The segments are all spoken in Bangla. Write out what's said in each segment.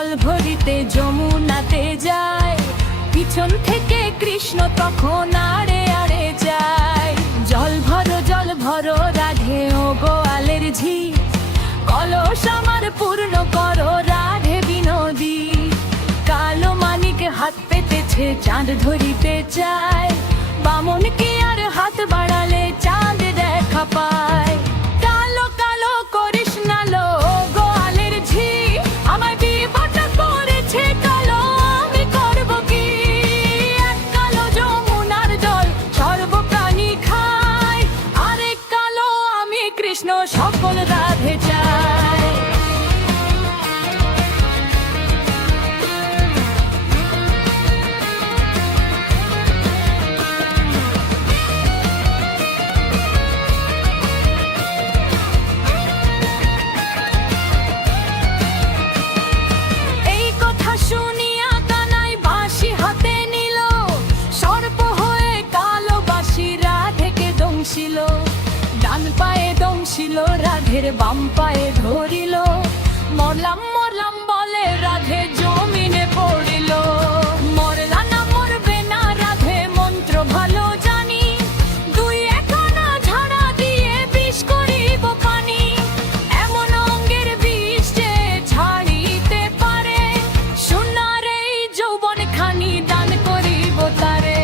জল ভরিতে যমুনাতে যায়, পিছন থেকে কৃষ্ণ তখন আড়ে আড়ে যায়। জল ভরো রাধে ও গোয়ালের ঝি, কলস আমার পূর্ণ করো রাধে বিনোদী। কালো মানিক হাত পেতেছে চাঁদ ধরিতে চায়, বামন কি আর হাত বাড়ালে চাঁদ দেখা পায়। কালো কালো করিস না লো গোয়ালের ঝি, আমায় বিপদটা করেছে কালো, আমি করব কি? এক কালো যমুনার জল সর্বপ্রাণী খায়, আরেক কালো আমি কৃষ্ণ সকল রাধে চাই। ডান পায়ে দংশিল রাধের বাম পায়ে ধরিল, মরলাম মরলাম বলে রাধে জমিনে পড়িল। মরলা না মরবে না রাধে মন্ত্র ভালো জানি, দুই একখানা ঝাড়া দিয়ে বিষ করিব পানি। এমন অঙ্গের বিষ যে ছাড়িতে পারে, সোনার এই যৌবন খানি দান করিব তারে।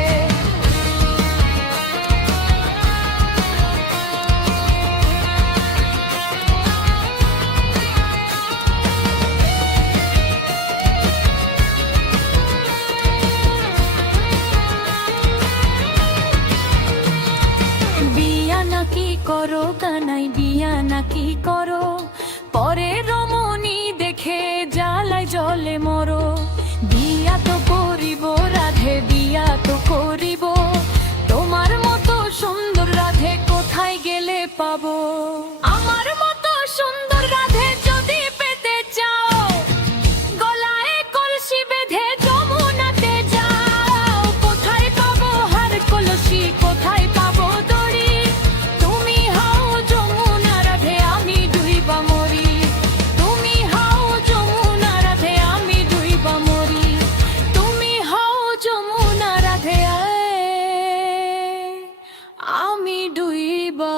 নাকি করো কানাই বিয়া নাকি করো, পরে রমণী দেখে জ্বালায় জলে মরো। বিয়া তো করিব রাধে বিয়া তো করিব, তোমার মতো সুন্দর রাধে কোথায় গেলে পাবো? আমার মতো সুন্দর রাধে যদি পেতে চাও, গলায় কলসি বেঁধে যমুনাতে যাও। কোথায় পাবো হার কলসি, কোথায় পাবো দড়ি? তুমি হও যমুনা রাধে আমি ডুইবা মরি, তুমি হও যমুনা রাধে আমি ডুইবা মরি, তুমি হও যমুনা রাধে আমি ডুইবা